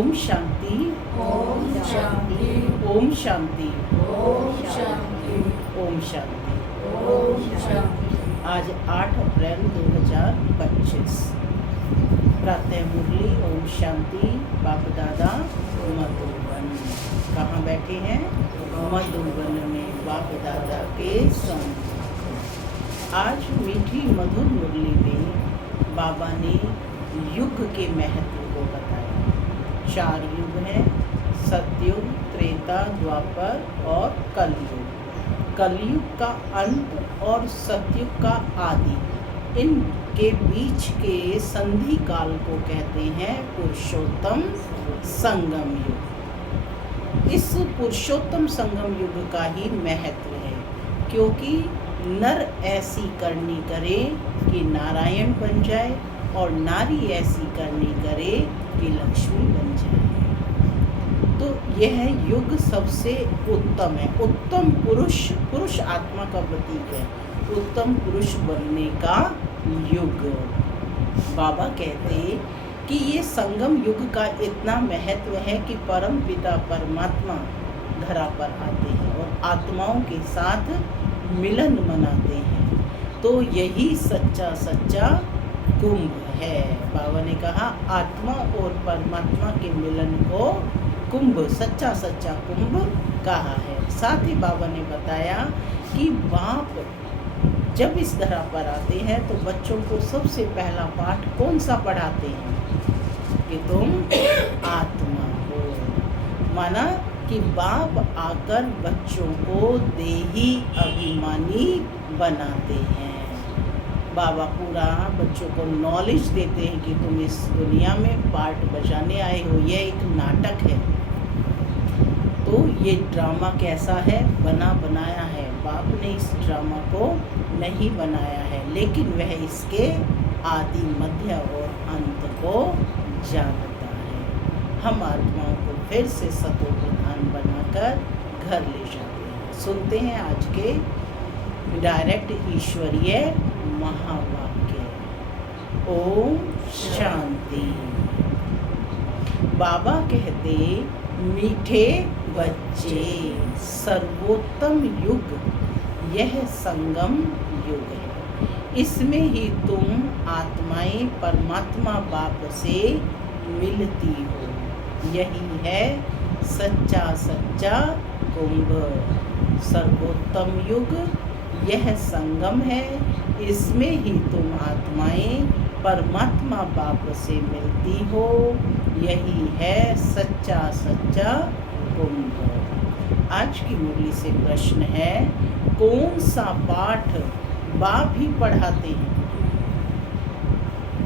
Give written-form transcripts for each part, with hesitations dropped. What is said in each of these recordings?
ओम शांति, ओम शांति, ओम शांति, ओम शांति, ओम शांति। ओम शांति। आज 8 अप्रैल 2025 प्रातः मुरली ओम शांति। बाप दादा मधुबन। कहाँ बैठे हैं? मधुबन में बाप दादा के संग। आज मीठी मधुर मुरली में बाबा ने युग के महत्व को बताया। 4 युग हैं, सतयुग, त्रेता, द्वापर और कलयुग। कलयुग का अंत और सतयुग का आदि, इनके बीच के संधि काल को कहते हैं पुरुषोत्तम संगम युग। इस पुरुषोत्तम संगम युग का ही महत्व है, क्योंकि नर ऐसी करनी करे कि नारायण बन जाए और नारी ऐसी करनी करे कि लक्ष्मी बन जाए। तो यह युग सबसे उत्तम है। उत्तम पुरुष आत्मा का प्रतीक है। उत्तम पुरुष बनने का युग। बाबा कहते कि ये संगम युग का इतना महत्व है कि परम पिता परमात्मा धरा पर आते हैं और आत्माओं के साथ मिलन मनाते हैं। तो यही सच्चा कुंभ है। बाबा ने कहा आत्मा और परमात्मा के मिलन को कुंभ, सच्चा कुंभ कहा है। साथ ही बाबा ने बताया कि बाप जब इस धरा पर आते हैं तो बच्चों को सबसे पहला पाठ कौन सा पढ़ाते हैं? कि तुम आत्मा हो। माना कि बाप आकर बच्चों को देही अभिमानी बनाते हैं। बाबा पूरा बच्चों को नॉलेज देते हैं कि तुम इस दुनिया में पार्ट बजाने आए हो, यह एक नाटक है। तो ये ड्रामा कैसा है? बना बनाया है। बाप ने इस ड्रामा को नहीं बनाया है, लेकिन वह इसके आदि, मध्य और अंत को जानता है। हम आत्माओं को फिर से सतो प्रधान बनाकर घर ले जाते हैं। सुनते हैं आज के डायरेक्ट ईश्वरीय महावाक्य। ओम शांति। बाबा कहते मीठे बच्चे, सर्वोत्तम युग यह संगम युग है। इसमें ही तुम आत्माएं परमात्मा बाप से मिलती हो। यही है सच्चा कुंभ। सर्वोत्तम युग यह संगम है। इसमें ही तुम आत्माएं परमात्मा बाप से मिलती हो। यही है सच्चा कुंभ। आज की मुरली से प्रश्न है, कौन सा पाठ बाप ही पढ़ाते हैं?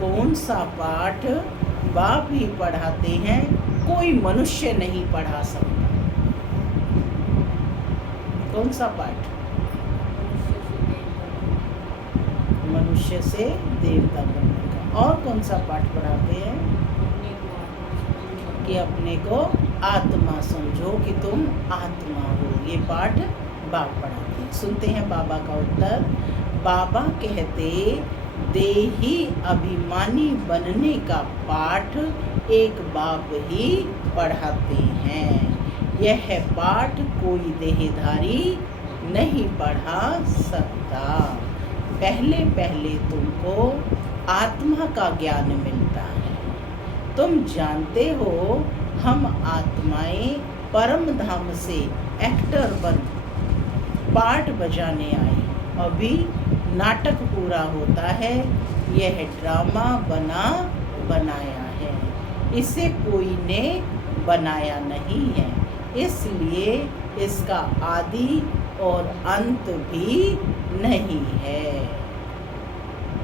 कौन सा पाठ बाप ही पढ़ाते हैं? कोई मनुष्य नहीं पढ़ा सकता। कौन सा पाठ? मनुष्य से देवता बनने का। और कौन सा पाठ पढ़ाते हैं? कि अपने को आत्मा समझो, कि तुम आत्मा हो। ये पाठ बाप पढ़ाते हैं। सुनते हैं बाबा का उत्तर। बाबा कहते देही अभिमानी बनने का पाठ एक बाप ही पढ़ाते हैं। यह पाठ कोई देहधारी नहीं पढ़ा सकता। पहले तुमको आत्मा का ज्ञान मिलता है। तुम जानते हो हम आत्माएं परम धाम से एक्टर बन पार्ट बजाने आई। अभी नाटक पूरा होता है। यह ड्रामा बनाया है। इसे कोई ने बनाया नहीं है, इसलिए इसका आदि और अंत भी नहीं है।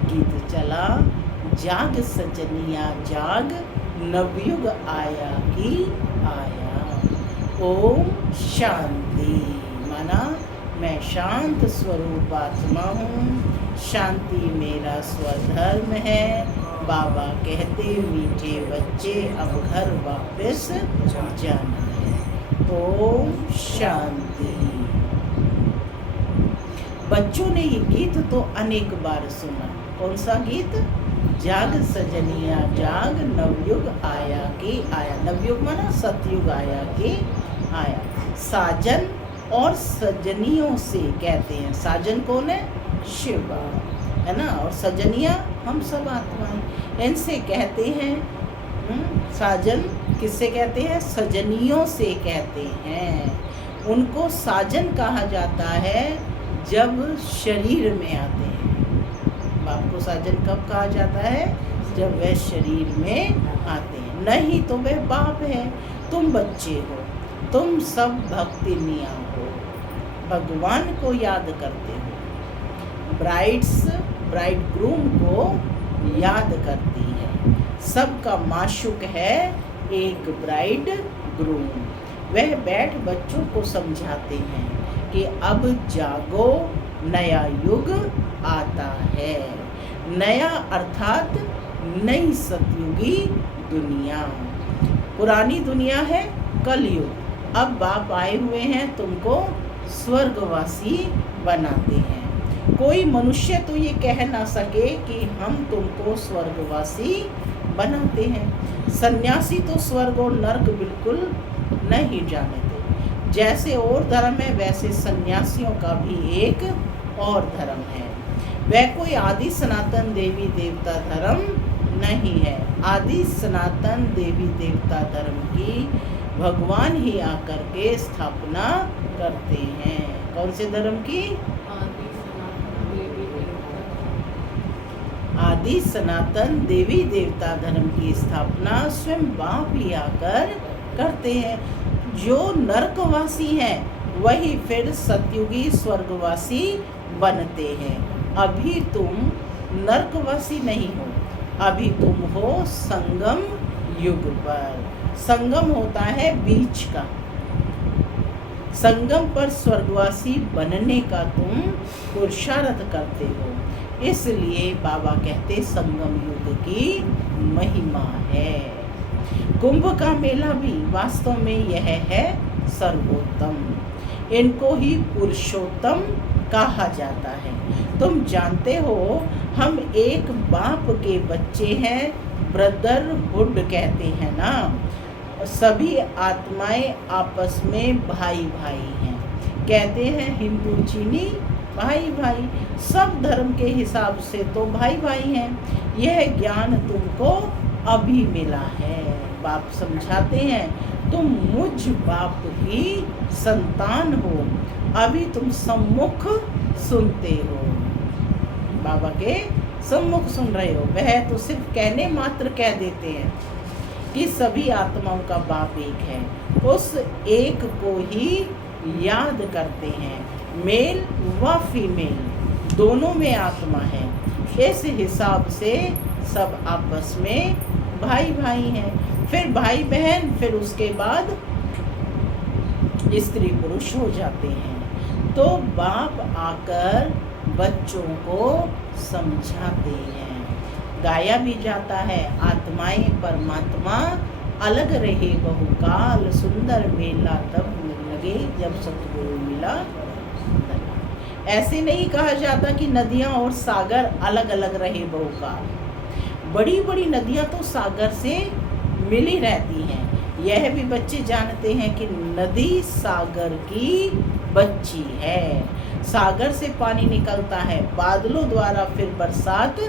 गीत चला, जाग सजनिया जाग, नवयुग आया कि आया। ओम शांति। माना मैं शांत स्वरूप आत्मा हूँ। शांति मेरा स्वधर्म है। बाबा कहते मीठे बच्चे अब घर वापस जाना है। ओम शांति। बच्चों ने ये गीत तो अनेक बार सुना। कौन सा गीत? जाग सजनिया जाग, नवयुग आया की आया। नवयुग माना सतयुग आया कि आया। साजन और सजनियों से कहते हैं। साजन कौन है? शिव बाबा है ना, और सजनिया हम सब आत्माएं। इनसे कहते हैं साजन किससे कहते हैं? सजनियों से कहते हैं। उनको साजन कहा जाता है जब शरीर में आते हैं। बाप को साजन कब कहा जाता है? जब वह शरीर में आते हैं। नहीं तो वह बाप है। तुम बच्चे हो, तुम सब भक्तिनिया हो, भगवान को याद करते हो। ब्राइड ग्रूम को याद करती है। सबका माशूक है एक ब्राइड ग्रूम। वह बैठ बच्चों को समझाते हैं कि अब जागो, नया युग आता है। नया अर्थात नई सतयुगी दुनिया। पुरानी दुनिया है कलयुग। अब बाप आए हुए हैं तुमको स्वर्गवासी बनाते हैं। कोई मनुष्य तो ये कह ना सके कि हम तुमको स्वर्गवासी बनाते हैं। सन्यासी तो स्वर्ग और नरक बिल्कुल नहीं जानते। जैसे और धर्म है वैसे सन्यासियों का भी एक और धर्म है। वह कोई आदि सनातन देवी देवता धर्म नहीं है। आदि सनातन देवी देवता धर्म की भगवान ही आकर के स्थापना करते हैं। कौन से धर्म की? आदि सनातन देवी देवता धर्म की स्थापना स्वयं बाप ही आकर करते हैं। जो नरकवासी हैं वही फिर सतयुगी स्वर्गवासी बनते हैं। अभी तुम नरकवासी नहीं हो, अभी तुम हो संगम युग पर। संगम होता है बीच का। संगम पर स्वर्गवासी बनने का तुम पुरुषार्थ करते हो। इसलिए बाबा कहते संगम युग की महिमा है। कुंभ का मेला भी वास्तव में यह है सर्वोत्तम। इनको ही पुरुषोत्तम कहा जाता है। तुम जानते हो हम एक बाप के बच्चे हैं। ब्रदरहुड कहते हैं ना। सभी आत्माएं आपस में भाई भाई हैं। कहते हैं हिंदू चीनी भाई भाई। सब धर्म के हिसाब से तो भाई भाई हैं। यह ज्ञान तुमको अभी मिला है। बाप समझाते हैं तुम मुझ बाप की संतान हो। अभी तुम सम्मुख सुनते हो। बाबा के सम्मुख सुन रहे हो। वह तो सिर्फ कहने मात्र कह देते हैं कि सभी आत्माओं का बाप एक है। उस एक को ही याद करते हैं। मेल व फीमेल दोनों में आत्मा है। इस हिसाब से सब आपस में भाई भाई हैं। फिर भाई बहन, फिर उसके बाद स्त्री पुरुष हो जाते हैं। तो बाप आकर बच्चों को समझाते हैं। गाया भी जाता है आत्माएं परमात्मा अलग रहे बहुकाल। सुंदर मेला तब लगे जब सतगुरु मिला। ऐसे नहीं कहा जाता कि नदियां और सागर अलग अलग रहे बहुकाल। बड़ी बड़ी नदियां तो सागर से मिली रहती हैं। यह भी बच्चे जानते हैं कि नदी सागर की बच्ची है। सागर से पानी निकलता है, बादलों द्वारा फिर बरसात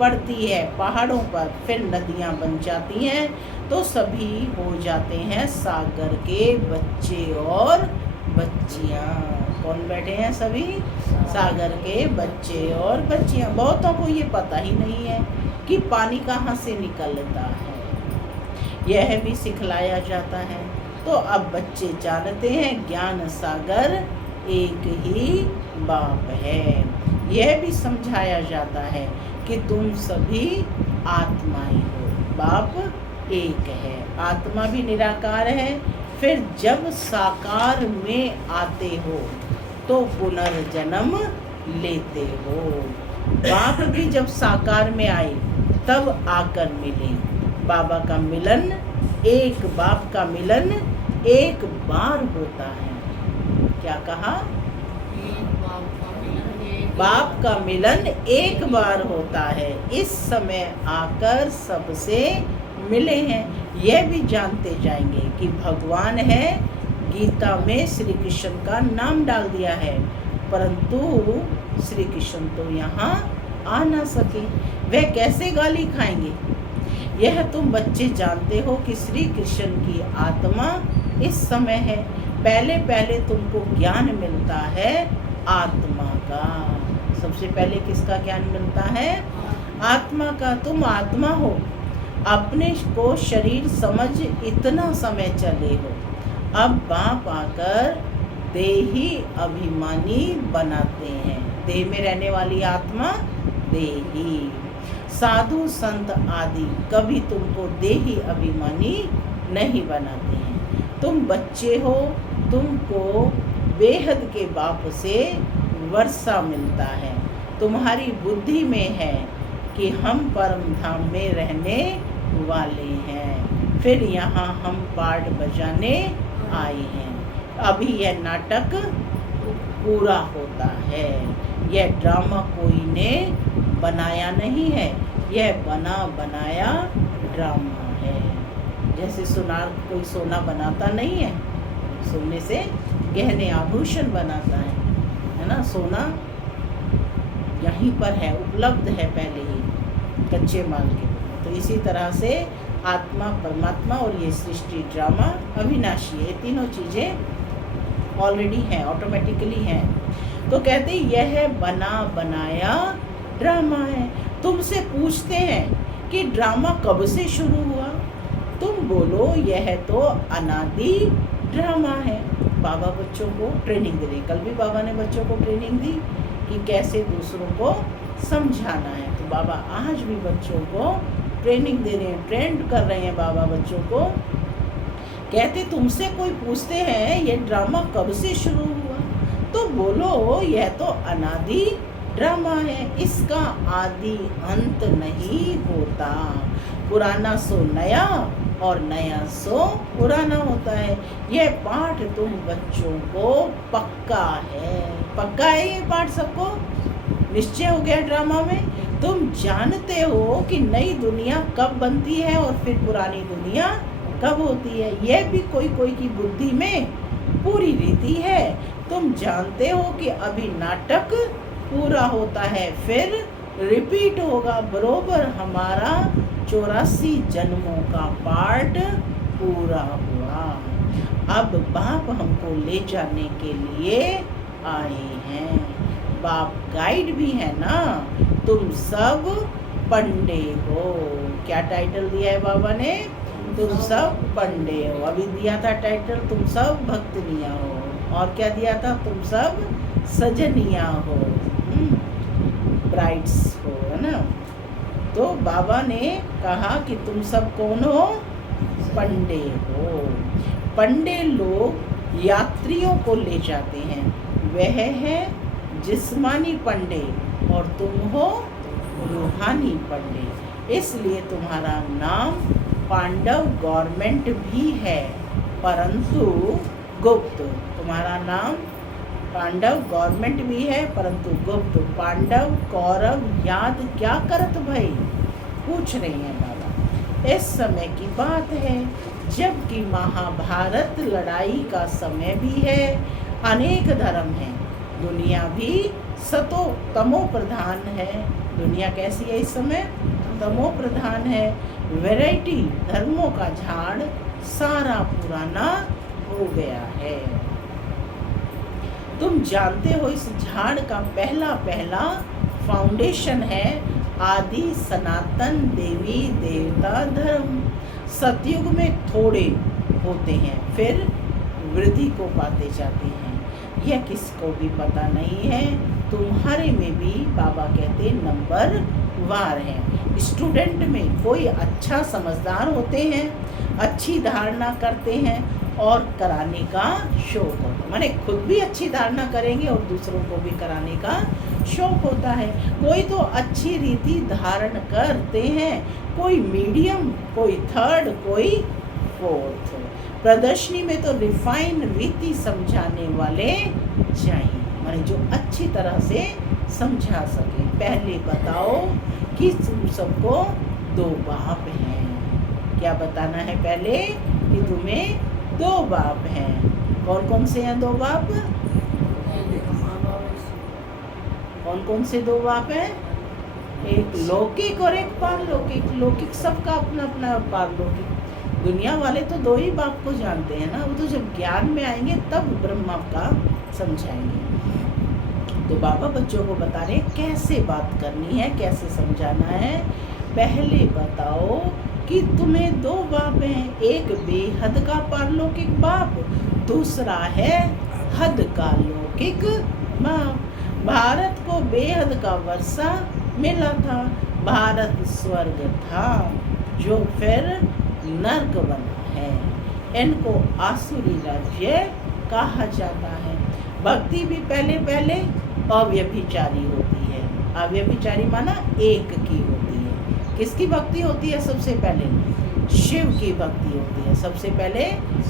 पड़ती है पहाड़ों पर, फिर नदियां बन जाती हैं। तो सभी हो जाते हैं सागर के बच्चे और बच्चियां। कौन बैठे हैं? सभी सागर के बच्चे और बच्चियां। बहुतों को ये पता ही नहीं है कि पानी कहाँ से निकलता है। यह भी सिखलाया जाता है। तो अब बच्चे जानते हैं ज्ञान सागर एक ही बाप है। यह भी समझाया जाता है कि तुम सभी आत्माएं हो। बाप एक है, आत्मा भी निराकार है। फिर जब साकार में आते हो तो पुनर्जन्म लेते हो। बाप भी जब साकार में आए तब आकर मिले। बाबा का मिलन, एक बाप का मिलन एक बार होता है। क्या कहा? बाप का मिलन एक बार होता है। इस समय आकर सबसे मिले हैं, यह भी जानते जाएंगे कि भगवान है। गीता में श्री कृष्ण का नाम डाल दिया है, परंतु श्री कृष्ण तो यहाँ आ ना सके, वह कैसे गाली खाएंगे। यह तुम बच्चे जानते हो कि श्री कृष्ण की आत्मा इस समय है। पहले पहले तुमको ज्ञान मिलता है आत्मा का। सबसे पहले किसका ज्ञान मिलता है? आत्मा का। तुम आत्मा हो, अपने को शरीर समझ इतना समय चले हो, अब बाप आकर देही अभिमानी बनाते हैं। देह में रहने वाली आत्मा देही। साधु संत आदि कभी तुमको देही अभिमानी नहीं बनाते हैं। तुम बच्चे हो, तुमको बेहद के बाप से वर्षा मिलता है। तुम्हारी बुद्धि में है कि हम परम धाम में रहने वाले हैं, फिर यहाँ हम पाठ बजाने आए हैं। अभी यह नाटक पूरा होता है। यह ड्रामा कोई ने बनाया नहीं है, यह बना बनाया ड्रामा है। जैसे सुनार कोई सोना बनाता नहीं है, सोने से गहने आभूषण बनाता है ना। सोना यहीं पर है, उपलब्ध है पहले ही कच्चे माल के। तो इसी तरह से आत्मा, परमात्मा और ये सृष्टि ड्रामा अविनाशी है। तीनों चीज़ें ऑलरेडी हैं, ऑटोमेटिकली हैं। तो कहते यह बना बनाया ड्रामा है। तुमसे पूछते हैं कि ड्रामा कब से शुरू हुआ, तुम बोलो यह तो अनादि ड्रामा है। बाबा बच्चों को ट्रेनिंग दे रहे। कल भी बाबा ने बच्चों को ट्रेनिंग दी कि कैसे दूसरों को समझाना है। तो बाबा आज भी बच्चों को ट्रेनिंग दे रहे हैं, ट्रेंड कर रहे हैं बाबा बच्चों को। कहते तुमसे कोई पूछते हैं ये ड्रामा कब से शुरू हुआ, तो बोलो यह तो अनादि ड्रामा है, इसका आदि अंत नहीं होता। पुराना सो नया और नया सो पुराना होता है। यह पाठ तुम बच्चों को पक्का है। पक्का है ये पाठ सबको, निश्चय हो गया ड्रामा में। तुम जानते हो कि नई दुनिया कब बनती है और फिर पुरानी दुनिया कब होती है। यह भी कोई कोई की बुद्धि में पूरी रीति है। तुम जानते हो कि अभी नाटक पूरा होता है, फिर रिपीट होगा। बरोबर हमारा 84 जन्मों का पार्ट पूरा हुआ। अब बाप हमको ले जाने के लिए आए हैं। बाप गाइड भी है ना। तुम सब पंडे हो। क्या टाइटल दिया है बाबा ने? तुम सब पंडे हो। अभी दिया था टाइटल तुम सब भक्तनिया हो। और क्या दिया था? तुम सब सजनिया हो, ब्राइड्स हो, है ना। तो बाबा ने कहा कि तुम सब कौन हो? पंडे हो। पंडे लोग यात्रियों को ले जाते हैं, वह है जिस्मानी पंडे, और तुम हो रूहानी पंडे। इसलिए तुम्हारा नाम पांडव गवर्नमेंट भी है, परंतु गुप्त। तुम्हारा नाम पांडव गवर्नमेंट भी है परंतु गुप्त। पांडव कौरव याद क्या करत भाई, पूछ रही हैं बाबा। इस समय की बात है जबकि महाभारत लड़ाई का समय भी है। अनेक धर्म हैं, दुनिया भी सतो तमो प्रधान है। दुनिया कैसी है इस समय? तमो प्रधान है। वैरायटी धर्मों का झाड़ सारा पुराना हो गया है। तुम जानते हो इस झाड़ का पहला पहला फाउंडेशन है आदि सनातन देवी देवता धर्म। सतयुग में थोड़े होते हैं, फिर वृद्धि को पाते जाते हैं। यह किसको भी पता नहीं है। तुम्हारे में भी बाबा कहते नंबर वार है। स्टूडेंट में कोई अच्छा समझदार होते हैं, अच्छी धारणा करते हैं और कराने का शौक होता है। माने खुद भी अच्छी धारणा करेंगे और दूसरों को भी कराने का शौक होता है। कोई तो अच्छी रीति धारण करते हैं, कोई मीडियम, कोई थर्ड, कोई फोर्थ। प्रदर्शनी में तो रिफाइन रीति समझाने वाले चाहिए, माने जो अच्छी तरह से समझा सके। पहले बताओ कि तुम सबको 2 बाप हैं, क्या बताना है पहले कि तुम्हें 2 बाप हैं। कौन कौन से हैं 2 बाप? कौन कौन से 2 बाप हैं? एक लौकिक और एक पारलौकिक। लौकिक सबका अपना अपना, पारलौकिक दुनिया वाले तो 2 ही बाप को जानते हैं ना। वो तो जब ज्ञान में आएंगे तब ब्रह्मा का समझाएंगे। तो बाबा बच्चों को बता रहे कैसे बात करनी है, कैसे समझाना है। पहले बताओ कि तुम्हें 2 बाप हैं, एक बेहद का पारलौकिक बाप, दूसरा है हद का लौकिक बाप। भारत को बेहद का वर्षा मिला था। भारत स्वर्ग था जो फिर नर्क बना है। इनको आसुरी राज्य कहा जाता है। भक्ति भी पहले पहले अव्यभिचारी होती है। अव्यभिचारी माना एक की होती है। किसकी भक्ति होती है? सबसे पहले शिव की भक्ति होती है। सबसे पहले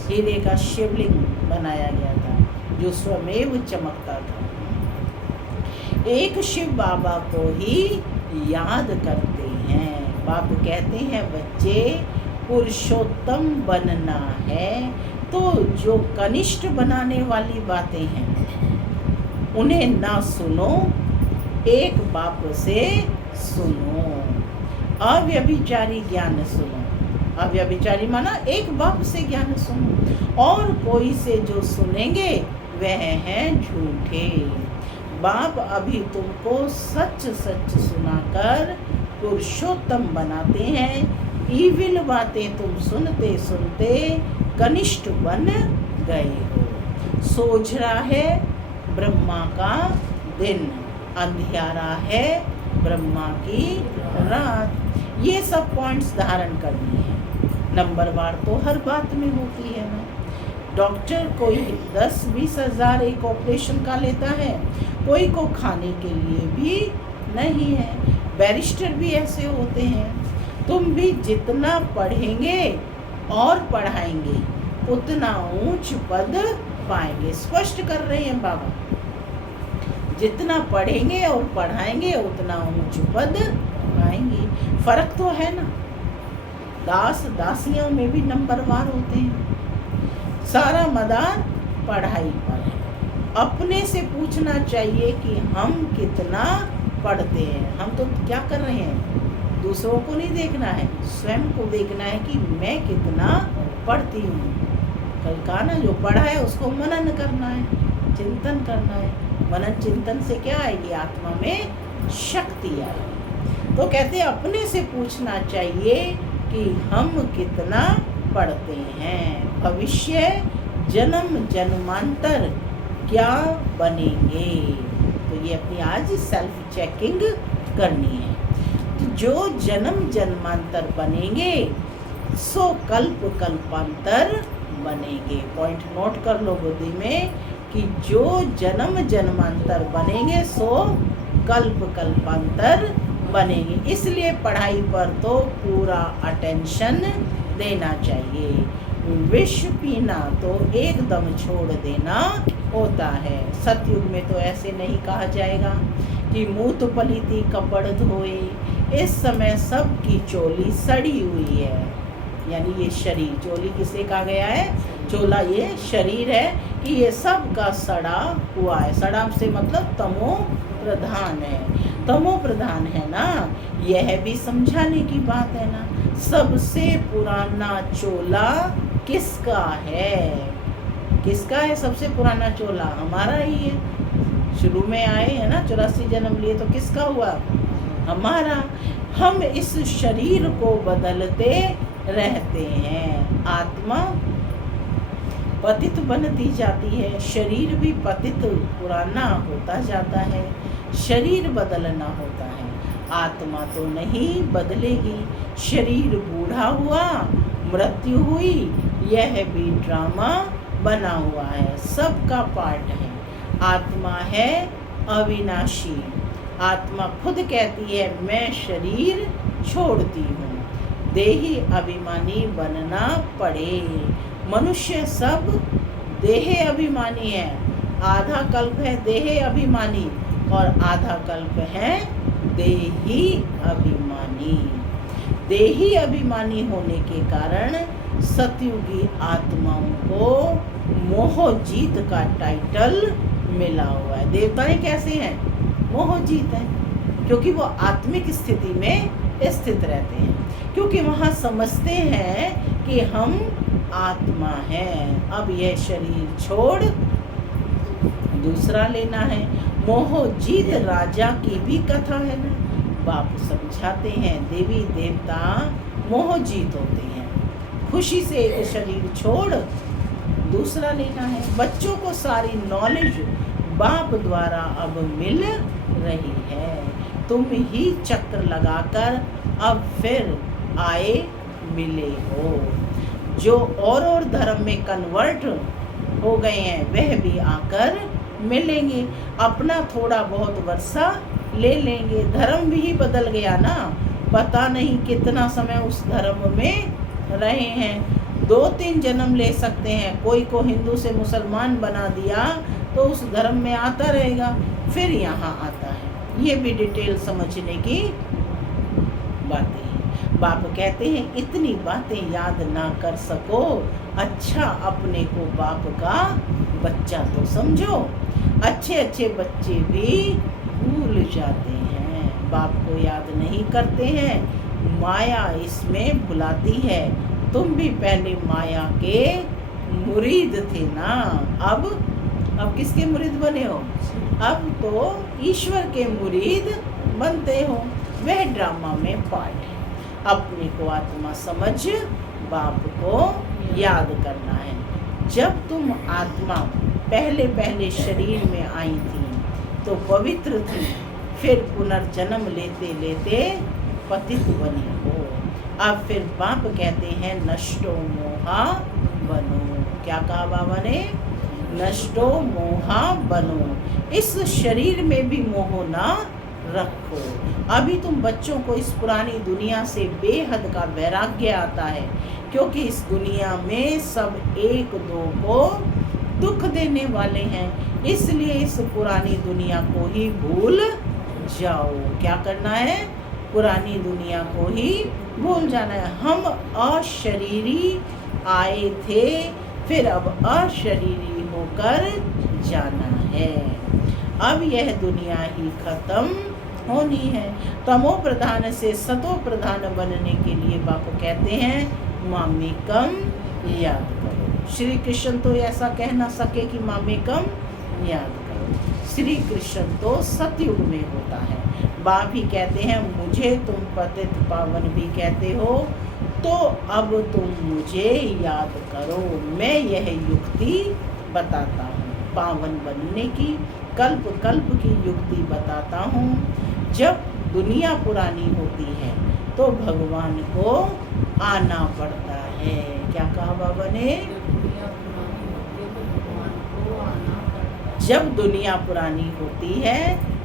हीरे का शिवलिंग बनाया गया था जो स्वमेव चमकता था। एक शिव बाबा को ही याद करते हैं। बाप कहते हैं बच्चे पुरुषोत्तम बनना है तो जो कनिष्ठ बनाने वाली बातें हैं उन्हें ना सुनो, एक बाप से सुनो। अव्यभिचारी ज्ञान सुनो। अव्यभिचारी माना एक बाप से ज्ञान सुनो, और कोई से जो सुनेंगे वह हैं झूठे। बाप अभी तुमको सच सच सुनाकर पुरुषोत्तम बनाते हैं। ईविल बातें तुम सुनते सुनते कनिष्ठ बन गए हो। सोझरा है ब्रह्मा का दिन, अंधियारा है ब्रह्मा की रात। ये सब पॉइंट्स धारण करनी है। नंबरवार तो हर बात में होती है ना। डॉक्टर कोई 10-20 हज़ार एक ऑपरेशन का लेता है, कोई को खाने के लिए भी नहीं है। बैरिस्टर भी ऐसे होते हैं। तुम भी जितना पढ़ेंगे और पढ़ाएंगे उतना ऊंच पद पाएंगे। स्पष्ट कर रहे हैं बाबा, जितना पढ़ेंगे और पढ़ाएंगे उतना ऊंच पद पाएंगे। फर्क तो है ना। दास दासियों में भी नंबरवार होते हैं। सारा मदार पढ़ाई पर है। अपने से पूछना चाहिए कि हम कितना पढ़ते हैं। हम तो क्या कर रहे हैं? दूसरों को नहीं देखना है, स्वयं को देखना है कि मैं कितना पढ़ती हूँ। कल कहा ना, जो पढ़ा है उसको मनन करना है, चिंतन करना है। मनन चिंतन से क्या आएगी? आत्मा में शक्ति आएगी। तो कहते हैं अपने से पूछना चाहिए कि हम कितना पढ़ते हैं। भविष्य जन्म जन्मांतर क्या बनेंगे? तो ये अपनी आज सेल्फ चेकिंग करनी है। तो जो जन्म जन्मांतर बनेंगे सो कल्प कल्पांतर बनेंगे। पॉइंट नोट कर लो बुद्धि में कि जो जन्म जन्मांतर बनेंगे सो कल्प कल्पांतर बनेंगे। इसलिए पढ़ाई पर तो पूरा अटेंशन देना चाहिए। विष पीना तो एकदम छोड़ देना होता है। सतयुग में तो ऐसे नहीं कहा जाएगा कि मूत पलीती कपड़ धोए। इस समय सबकी चोली सड़ी हुई है, यानी ये शरीर। चोली किसे कहा गया है? चोला ये शरीर है कि ये सब का सड़ा हुआ है। सड़ा से मतलब तमो प्रधान है। तमो प्रधान है ना, यह भी समझाने की बात है ना। सबसे पुराना चोला किसका है? किसका है सबसे पुराना चोला? हमारा ही है। शुरू में आए हैं ना, 84 जन्म लिए, तो किसका हुआ? हमारा। हम इस शरीर को बदलते रहते हैं। आत्मा पतित बनती जाती है, शरीर भी पतित पुराना होता जाता है। शरीर बदलना होता है, आत्मा तो नहीं बदलेगी। शरीर बूढ़ा हुआ, मृत्यु हुई, यह भी ड्रामा बना हुआ है, सबका पार्ट है। आत्मा है अविनाशी। आत्मा खुद कहती है मैं शरीर छोड़ती हूँ। देही अभिमानी बनना पड़े। मनुष्य सब देह अभिमानी है। आधा कल्प है देह अभिमानी और आधा कल्प है देही अभिमानी। देही अभिमानी होने के कारण सतयुगी आत्माओं को मोहजीत का टाइटल मिला हुआ है। देवताएं कैसे हैं? मोहजीत हैं, क्योंकि वो आत्मिक स्थिति में स्थित रहते हैं, क्योंकि वहाँ समझते हैं कि हम आत्मा हैं, अब यह शरीर छोड़ दूसरा लेना है। मोहजीत राजा की भी कथा है ना, बाप समझाते हैं देवी देवता मोहजीत होते हैं, खुशी से एक शरीर छोड़ दूसरा लेना है। बच्चों को सारी नॉलेज बाप द्वारा अब मिल रही है। तुम ही चक्र लगाकर अब फिर आए मिले हो। जो और धर्म में कन्वर्ट हो गए हैं वह भी आकर मिलेंगे, अपना थोड़ा बहुत वर्षा ले लेंगे। धर्म भी बदल गया ना, पता नहीं कितना समय उस धर्म में रहे हैं। 2-3 जन्म ले सकते हैं। कोई को हिंदू से मुसलमान बना दिया तो उस धर्म में आता रहेगा, फिर यहाँ आता है। ये भी डिटेल समझने की बातें हैं। बाप कहते हैं इतनी बातें याद ना कर सको, अच्छा अपने को बाप का बच्चा तो समझो। अच्छे अच्छे बच्चे भी भूल जाते हैं, बाप को याद नहीं करते हैं। माया इसमें भुलाती है। तुम भी पहले माया के मुरीद थे ना, अब किसके मुरीद बने हो? अब तो ईश्वर के मुरीद बनते हो। वह ड्रामा में पार्ट है। अपने को आत्मा समझ बाप को याद करना है। जब तुम आत्मा पहले शरीर में आई थी तो पवित्र थी, फिर पुनर्जन्म लेते लेते पतित बनी हो। अब फिर बाप कहते हैं नष्टो मोहा बनो। क्या कहा बाबा ने? नष्टो मोहा बनो। इस शरीर में भी मोह ना रखो। अभी तुम बच्चों को इस पुरानी दुनिया से बेहद का वैराग्य आता है, क्योंकि इस दुनिया में सब एक दो को दुख देने वाले हैं, इसलिए इस पुरानी दुनिया को ही भूल जाओ। क्या करना है? पुरानी दुनिया को ही भूल जाना है। हम अशरीरी आए थे, फिर अब अशरीरी होकर जाना है। अब यह दुनिया ही खत्म होनी है। तमो प्रधान से सतो प्रधान बनने के लिए बाप कहते हैं मामेकम याद करो। श्री कृष्ण तो ऐसा कह ना सके कि मामेकम याद करो। श्री कृष्ण तो सतयुग में होता है। बाप ही कहते हैं मुझे तुम पतित पावन भी कहते हो, तो अब तुम मुझे याद करो। मैं यह युक्ति बताता हूँ पावन बनने की, कल्प कल्प की युक्ति बताता हूँ। जब दुनिया पुरानी होती है तो भगवान को आना पड़ता है। क्या कहा बाबा ने? जब दुनिया पुरानी होती है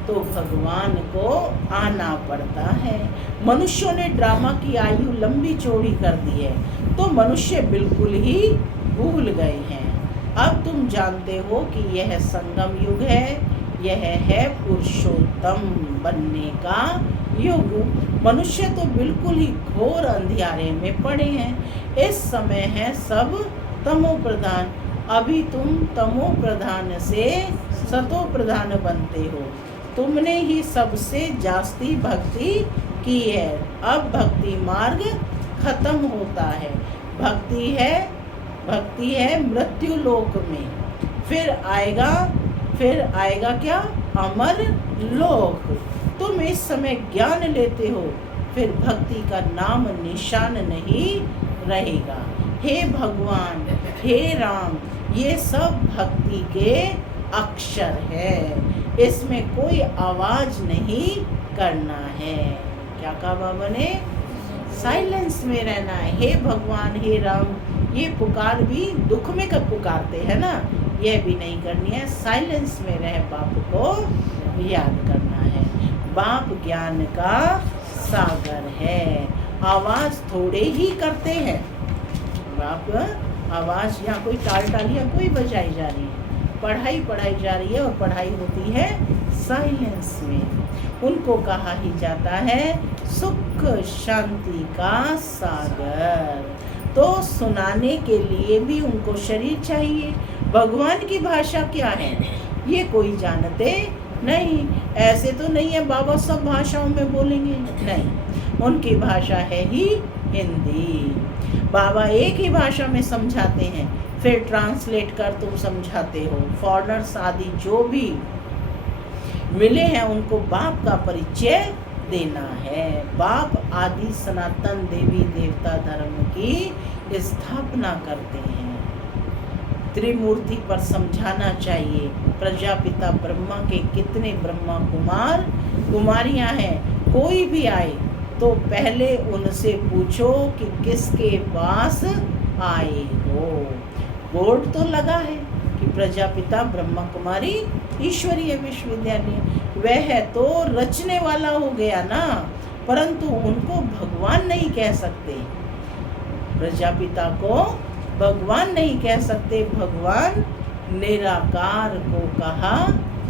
तो भगवान को आना पड़ता है। मनुष्यों ने ड्रामा की आयु लंबी चौड़ी कर दी है, तो मनुष्य बिल्कुल ही भूल गए हैं। अब तुम जानते हो कि यह संगम युग है, यह है पुरुषोत्तम बनने का युग। मनुष्य तो बिल्कुल ही घोर अंधियारे में पड़े हैं। इस समय है सब तमो प्रधान। अभी तुम तमो प्रधान से सतो प्रधान बनते हो। तुमने ही सबसे जास्ती भक्ति की है। अब भक्ति मार्ग खत्म होता है। भक्ति है मृत्यु लोक में, फिर आएगा क्या? अमर लोक। तुम इस समय ज्ञान लेते हो, फिर भक्ति का नाम निशान नहीं रहेगा। हे भगवान, हे राम, ये सब भक्ति के अक्षर है, इसमें कोई आवाज नहीं करना है। क्या कहा बाबा ने? साइलेंस में रहना है। हे भगवान, हे राम, ये पुकार भी दुख में कब पुकारते हैं ना, यह भी नहीं करनी है। साइलेंस में रह बाप को याद करना है। बाप ज्ञान का सागर है। आवाज थोड़े ही करते हैं बाप। आवाज यहाँ कोई टाल टालियाँ कोई बजाई जा रही है, पढ़ाई जा रही है, और पढ़ाई होती है साइलेंस में। उनको कहा ही जाता है सुख शांति का सागर। तो सुनाने के लिए भी उनको शरीर चाहिए। भगवान की भाषा क्या है ये कोई जानते नहीं। ऐसे तो नहीं है बाबा सब भाषाओं में बोलेंगे, नहीं, उनकी भाषा है ही हिंदी। बाबा एक ही भाषा में समझाते हैं, फिर ट्रांसलेट कर तुम समझाते हो। फॉरेनर्स आदि जो भी मिले हैं उनको बाप का परिचय देना है। बाप आदि सनातन देवी देवता धर्म की स्थापना करते हैं। त्रिमूर्ति पर समझाना चाहिए। प्रजापिता ब्रह्मा के कितने ब्रह्मा कुमार कुमारियां हैं। कोई भी आए तो पहले उनसे पूछो कि किसके पास आए हो। बोर्ड तो लगा है कि प्रजापिता ब्रह्मा कुमारी ईश्वरीय विश्वविद्यालय, वह तो रचने वाला हो गया ना, परंतु उनको भगवान नहीं कह सकते। प्रजापिता को भगवान नहीं कह सकते, भगवान निराकार को कहा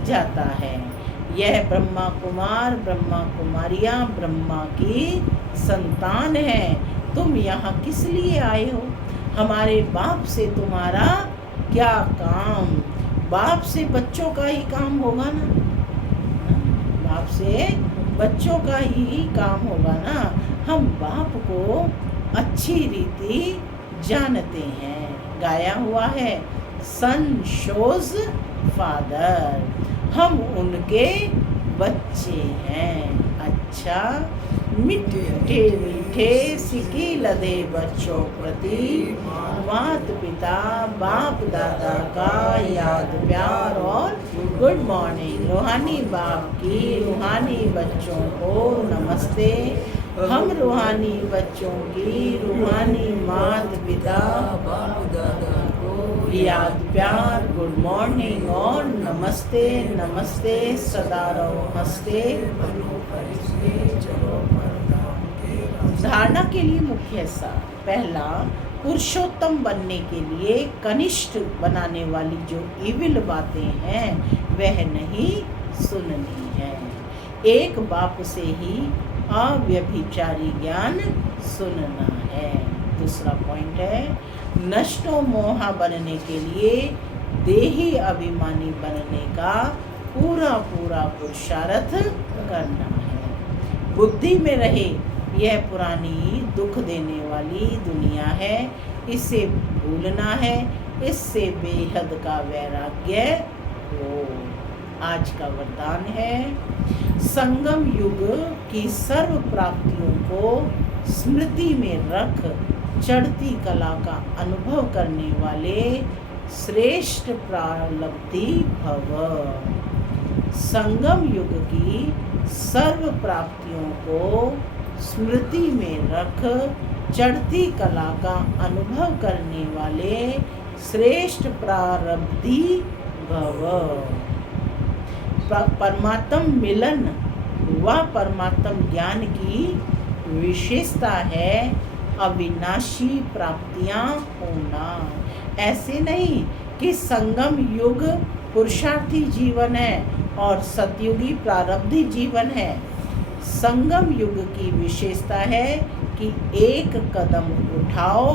जाता है। यह ब्रह्मा कुमार ब्रह्मा कुमारियां ब्रह्मा की संतान है। तुम यहाँ किस लिए आए हो? हमारे बाप से तुम्हारा क्या काम? बाप से बच्चों का ही काम होगा ना, बाप से बच्चों का ही काम होगा ना। हम बाप को अच्छी रीति जानते हैं। गाया हुआ है सन शोज फादर, हम उनके बच्चे हैं। अच्छा, मीठे मीठे सिकी लदे बच्चों प्रति माता पिता बाप दादा का याद प्यार और गुड मॉर्निंग। रूहानी बाप की रूहानी बच्चों को नमस्ते। हम रूहानी बच्चों की रूहानी माता पिता बाप दादा को याद प्यार गुड मॉर्निंग और नमस्ते नमस्ते। सदा रहो हंसते। धारणा के लिए मुख्य सार। पहला, पुरुषोत्तम बनने के लिए कनिष्ठ बनाने वाली जो इविल बातें हैं वह नहीं सुननी है। एक बाप से ही अव्यभिचारी ज्ञान सुनना है। दूसरा पॉइंट है, नष्टो मोहा बनने के लिए देही अभिमानी बनने का पूरा पूरा पुरुषार्थ करना है। बुद्धि में रहे यह पुरानी दुख देने वाली दुनिया है, इसे भूलना है, इससे बेहद का वैराग्य हो। आज का वरदान है, संगम युग की सर्व प्राप्तियों को स्मृति में रख चढ़ती कला का अनुभव करने वाले श्रेष्ठ प्रारब्धि भव। संगम युग की सर्व प्राप्तियों को स्मृति में रख चढ़ती कला का अनुभव करने वाले श्रेष्ठ प्रारब्धि भव। परमात्म मिलन व परमात्म ज्ञान की विशेषता है अविनाशी प्राप्तियां होना। ऐसे नहीं कि संगम युग पुरुषार्थी जीवन है और सतयुगी प्रारब्धि जीवन है। संगम युग की विशेषता है कि एक कदम उठाओ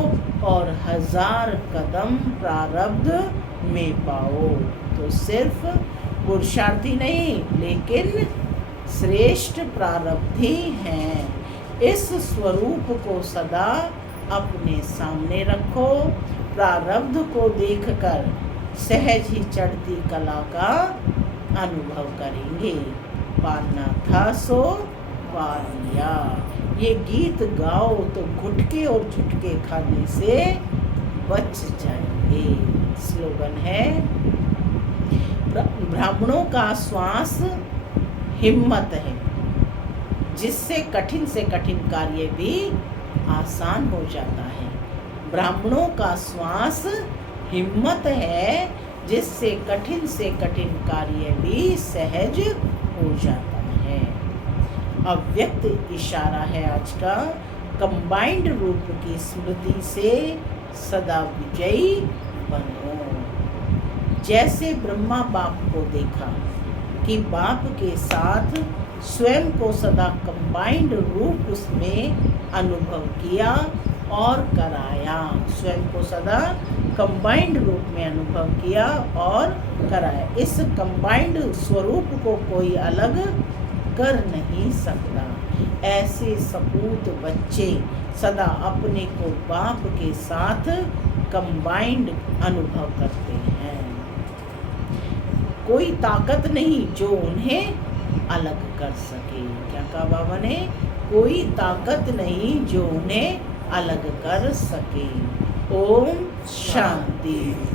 और 1000 कदम प्रारब्ध में पाओ। तो सिर्फ पुरुषार्थी नहीं लेकिन श्रेष्ठ प्रारब्धि हैं। इस स्वरूप को सदा अपने सामने रखो। प्रारब्ध को देखकर सहज ही चढ़ती कला का अनुभव करेंगे। पाना था सो पा लिया। ये गीत गाओ तो गुटके और झुटके खाने से बच जाएंगे। स्लोगन है, ब्राह्मणों का श्वास हिम्मत है, जिससे कठिन से कठिन कार्य भी आसान हो जाता है। ब्राह्मणों का श्वास हिम्मत है, जिससे कठिन से कठिन कार्य भी सहज हो जाता है। अव्यक्त इशारा है आज का, कंबाइंड रूप की स्मृति से सदा विजयी बनो। जैसे ब्रह्मा बाप को देखा कि बाप के साथ स्वयं को सदा कंबाइंड रूप उसमें अनुभव किया और कराया। स्वयं को सदा कंबाइंड रूप में अनुभव किया और कराया। इस कंबाइंड स्वरूप को कोई अलग कर नहीं सकता। ऐसे सपूत बच्चे सदा अपने को बाप के साथ कंबाइंड अनुभव करते हैं। कोई ताकत नहीं जो उन्हें अलग कर सके। क्या कहा बाबा ने? कोई ताकत नहीं जो उन्हें अलग कर सके। ओम शांति।